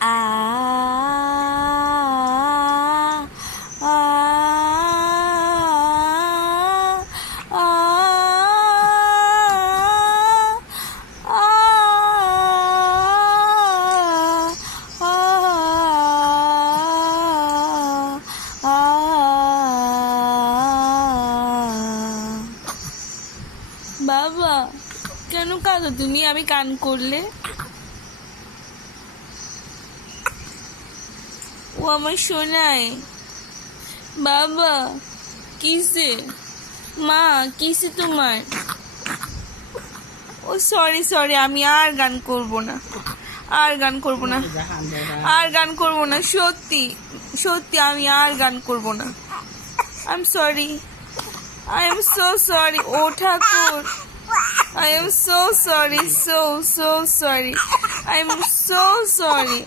আ আ আ বাবা, কেন কাঁদো তুমি? আমি কান করলে ও আমার শোনায়। বাবা, কিসে? মা, কিসে তোমার? ও সরি সরি, আমি আর গান করব না, আর গান করব না, আর গান করব না, সত্যি সত্যি আমি আর গান করব না। I am sorry, I am so sorry. ও ঠাকুর, I am so sorry, so sorry. I am so sorry.